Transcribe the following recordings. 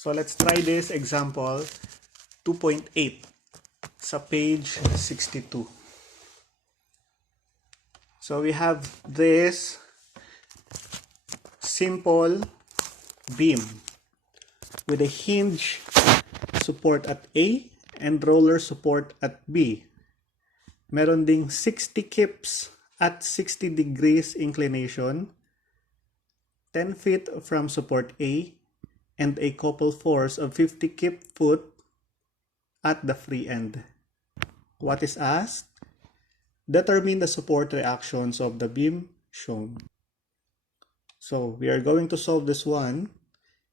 So let's try this example 2.8 sa page 62. So we have this simple beam with a hinge support at A and roller support at B. Meron ding 60 kips at 60 degrees inclination, 10 feet from support A, and a couple force of 50 kip-foot at the free end. What is asked? Determine the support reactions of the beam shown. So we are going to solve this one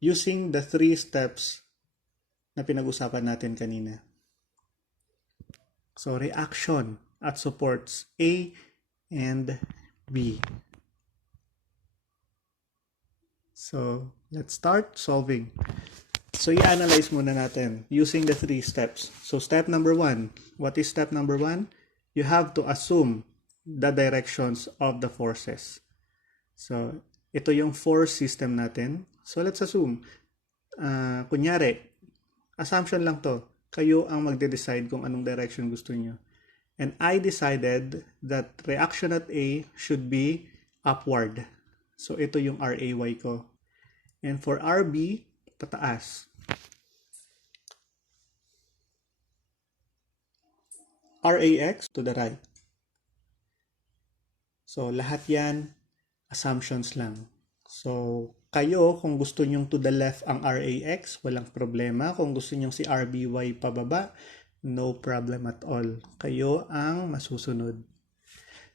using the 3 steps na pinag-usapan natin kanina. So reaction at supports A and B. So let's start solving. So i-analyze muna natin using the 3 steps. So step number 1. What is step number 1? You have to assume the directions of the forces. So ito yung force system natin. So let's assume, kunyari, assumption lang to, kayo ang magde-decide kung anong direction gusto nyo. And I decided that reaction at A should be upward. So ito yung RAY ko. And for RB, pataas. RAX to the right. So lahat yan, assumptions lang. So kayo, kung gusto nyong to the left ang RAX, walang problema. Kung gusto nyong si RBY pababa, no problem at all. Kayo ang masusunod.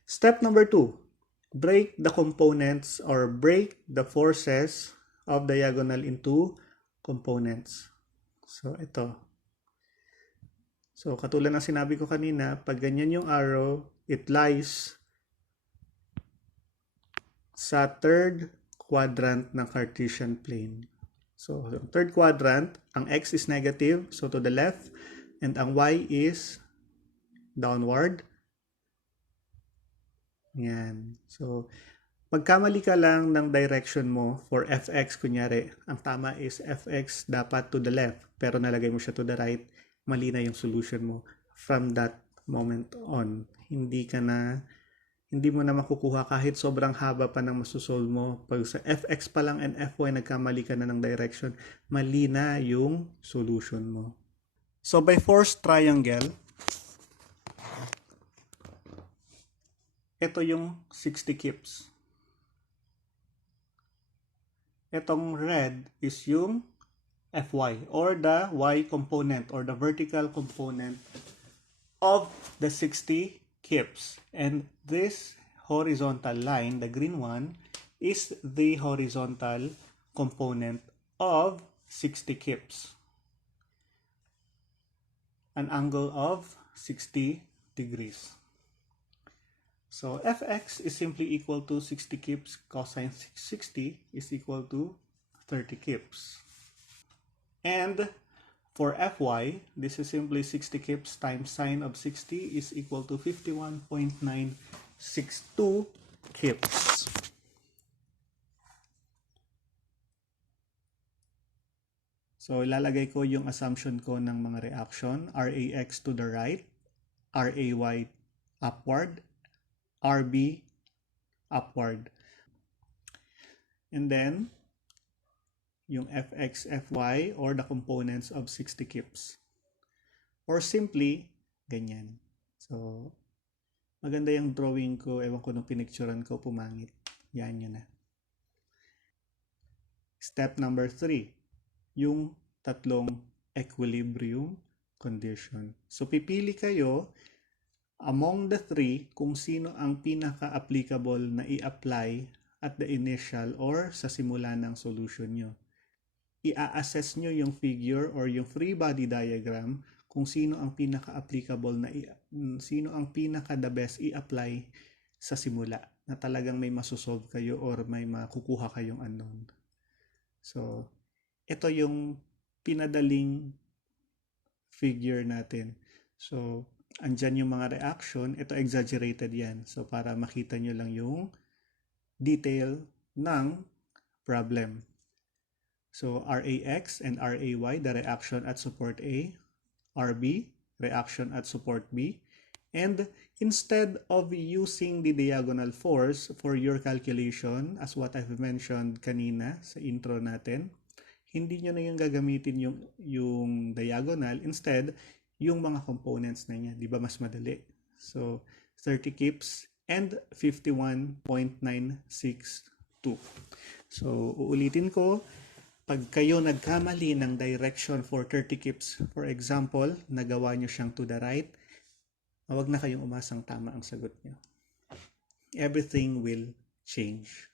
Step number 2. Break the components or break the forces of diagonal into components. So ito. So katulad ng sinabi ko kanina, pag ganyan yung arrow, it lies sa third quadrant ng Cartesian plane. So yung third quadrant, ang x is negative, so to the left, and ang y is downward. Yan. So pagkamali ka lang ng direction mo for fx, kunyari, ang tama is fx dapat to the left, pero nalagay mo siya to the right, mali na yung solution mo. From that moment on, hindi mo na makukuha kahit sobrang haba pa ng masusolve mo. Pag sa fx pa lang and fy nagkamali ka na ng direction, mali na yung solution mo. So by force triangle, ito yung 60 kips. Itong red is yung Fy or the y component or the vertical component of the 60 kips. And this horizontal line, the green one, is the horizontal component of 60 kips. An angle of 60 degrees. So Fx is simply equal to 60 kips cosine 60 is equal to 30 kips. And for Fy, this is simply 60 kips times sine of 60 is equal to 51.962 kips. So ilalagay ko yung assumption ko ng mga reaction. RAX to the right, RAY upward, RB upward. And then yung Fx, Fy, or the components of 60 kips. Or simply, ganyan. So, maganda yung drawing ko. Ewan ko nung pinicturean ko, pumangit. Yan yun na. Step number 3. Yung tatlong equilibrium condition. So, pipili kayo among the 3 kung sino ang pinaka-applicable na i-apply at the initial or sa simula ng solution nyo. I-assess nyo yung figure or yung free body diagram kung sino ang pinaka-applicable na sino ang pinaka-the best i-apply sa simula na talagang may masosolve kayo or may makukuha kayong unknown. So, ito yung pinadaling figure natin. So, andyan yung mga reaction. Ito exaggerated yan. So, para makita nyo lang yung detail ng problem. So RAX and RAY, the reaction at support A, RB, reaction at support B. And instead of using the diagonal force for your calculation, as what I've mentioned kanina sa intro natin, hindi nyo na yung gagamitin yung diagonal. Instead, yung mga components na niya. Di ba mas madali? So, 30 kips and 51.962. So, uulitin ko, pag kayo nagkamali ng direction for 30 kips, for example, nagawa nyo siyang to the right, huwag na kayong umasang tama ang sagot nyo. Everything will change.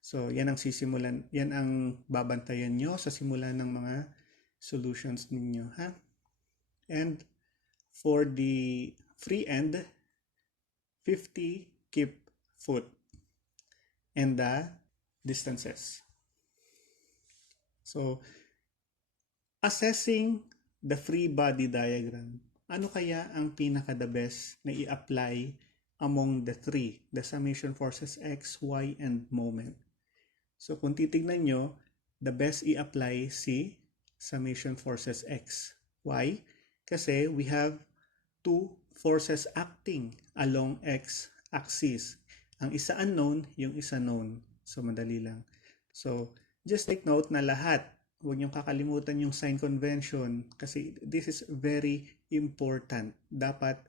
So, yan ang babantayan nyo sa simula ng mga solutions ninyo, ha? And for the free end, 50 kip foot and the distances. So, assessing the free body diagram, ano kaya ang pinaka-the best na i-apply among the three, the summation forces X, Y, and moment? So, kung titignan nyo, the best i-apply si summation forces X. Why? Kasi we have two forces acting along X-axis. Ang isa unknown, yung isa known. So, madali lang. So, just take note na lahat, huwag niyong kakalimutan yung sign convention kasi this is very important. Dapat,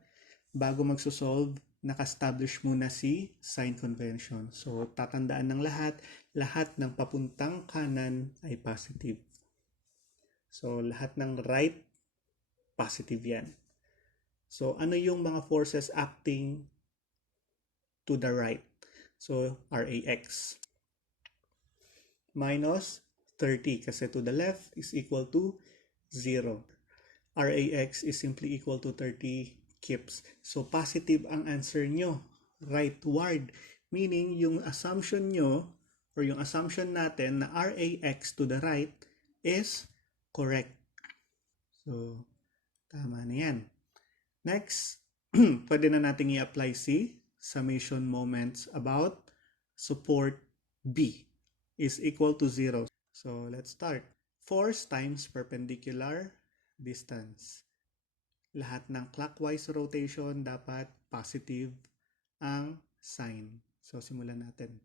bago magsosolve, naka-establish muna si sign convention. So, tatandaan ng lahat ng papuntang kanan ay positive. So, lahat ng right, positive yan. So, ano yung mga forces acting to the right? So, RAX minus 30 kasi to the left is equal to 0. RAX is simply equal to 30 kips. So, positive ang answer nyo. Rightward. Meaning, yung assumption nyo or yung assumption natin na RAX to the right is correct. So, tama na yan. Next, pwede na natin i-apply si summation moments about support B is equal to 0. So, let's start. Force times perpendicular distance. Lahat ng clockwise rotation dapat positive ang sign. So, simulan natin.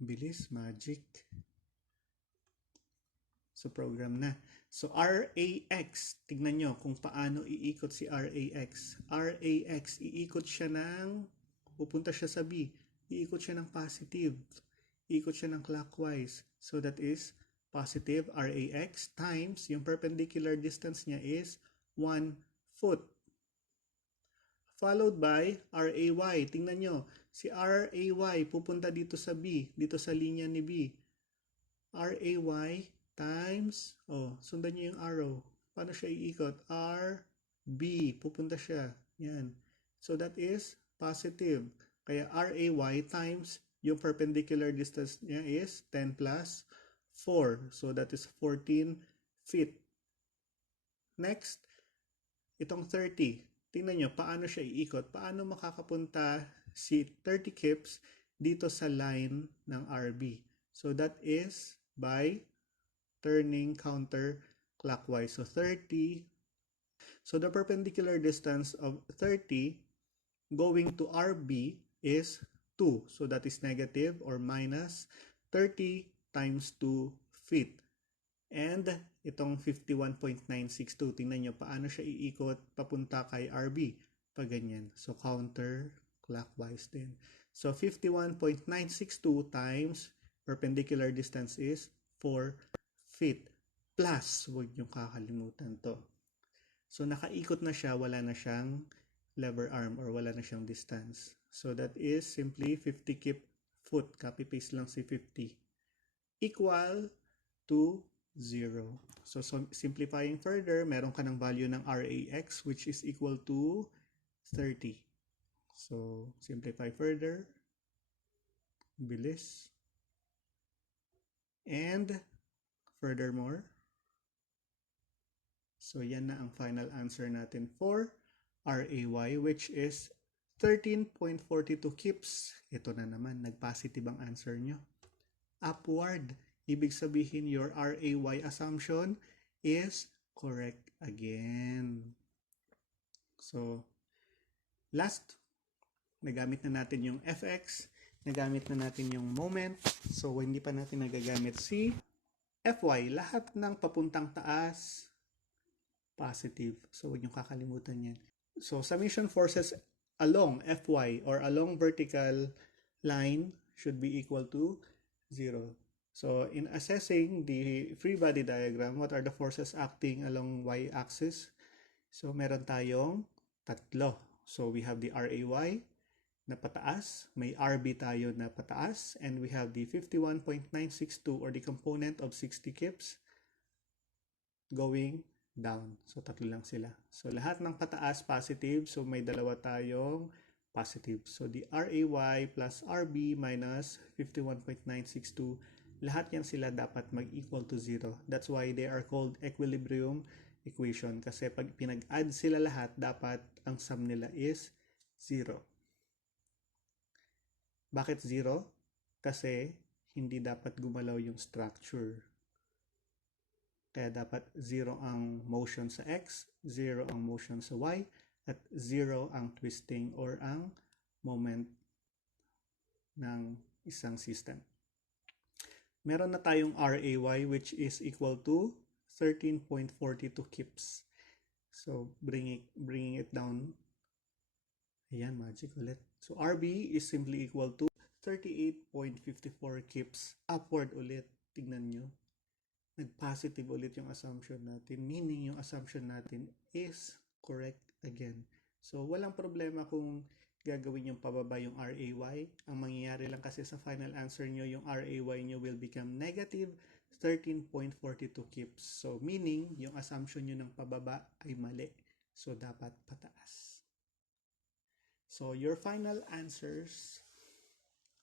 Bilis, magic. So, program na. So, RAX, tignan nyo kung paano iikot si RAX. RAX, iikot siya pupunta siya sa B. Iikot siya ng positive. Iikot siya ng clockwise. So, that is positive RAX times yung perpendicular distance niya is 1 foot. Followed by RAY. Tingnan nyo, si RAY pupunta dito sa B, dito sa linya ni B. RAY times, sundan nyo yung arrow. Paano siya iikot? RB, pupunta siya. Yan. So that is positive. Kaya RAY times yung perpendicular distance niya is 10 plus 4. So that is 14 feet. Next, itong 30. Tingnan nyo, paano siya iikot? Paano makakapunta si 30 kips dito sa line ng RB? So that is by turning counterclockwise. So 30. So the perpendicular distance of 30 going to RB is 2. So that is negative or minus 30 times 2 feet. And itong 51.962, tingnan nyo paano siya iikot papunta kay RB. Pag ganyan. So counterclockwise din. So 51.962 times perpendicular distance is 4 feet. Plus, huwag nyo kakalimutan to. So nakaikot na siya, wala na siyang lever arm or wala na siyang distance. So that is simply 50 kip foot. Copy-paste lang si 50. Equal to 0. So simplifying further, meron ka ng value ng RAX which is equal to 30. So simplify further. Bilis. And furthermore, so yan na ang final answer natin for RAY which is 13.42 kips. Ito na naman, nag-positive ang answer nyo. Upward. Ibig sabihin, your RAY assumption is correct again. So, last, nagamit na natin yung fx, nagamit na natin yung moment. So, hindi pa natin nagagamit si fy. Lahat ng papuntang taas, positive. So, huwag niyong kakalimutan yan. So, summation forces along fy or along vertical line should be equal to 0. So, in assessing the free body diagram, what are the forces acting along y-axis? So, meron tayong tatlo. So, we have the RAY na pataas, may RB tayo na pataas, and we have the 51.962 or the component of 60 kips going down. So, tatlo lang sila. So, lahat ng pataas positive. So, may dalawa tayong positive. So, the RAY plus RB minus 51.962, lahat yan sila dapat mag-equal to 0. That's why they are called equilibrium equation. Kasi pag pinag-add sila lahat, dapat ang sum nila is 0. Bakit 0? Kasi hindi dapat gumalaw yung structure. Kaya dapat 0 ang motion sa X, 0 ang motion sa Y, at 0 ang twisting or ang moment ng isang system. Meron na tayong RAY which is equal to 13.42 kips. So, bringing it down. Ayan, magic ulit. So, RB is simply equal to 38.54 kips. Upward ulit. Tignan nyo. Nag-positive ulit yung assumption natin. Meaning, yung assumption natin is correct again. So, walang problema kung gagawin yung pababa yung RAY. Ang mangyayari lang kasi sa final answer nyo, yung RAY nyo will become negative 13.42 kips. So, meaning, yung assumption nyo ng pababa ay mali. So, dapat pataas. So, your final answers,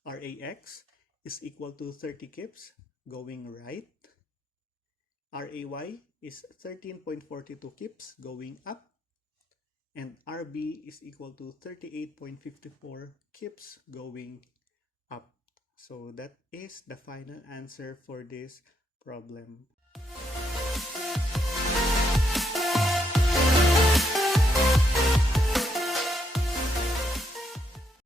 RAX is equal to 30 kips going right. RAY is 13.42 kips going up. And RB is equal to 38.54 kips going up. So that is the final answer for this problem.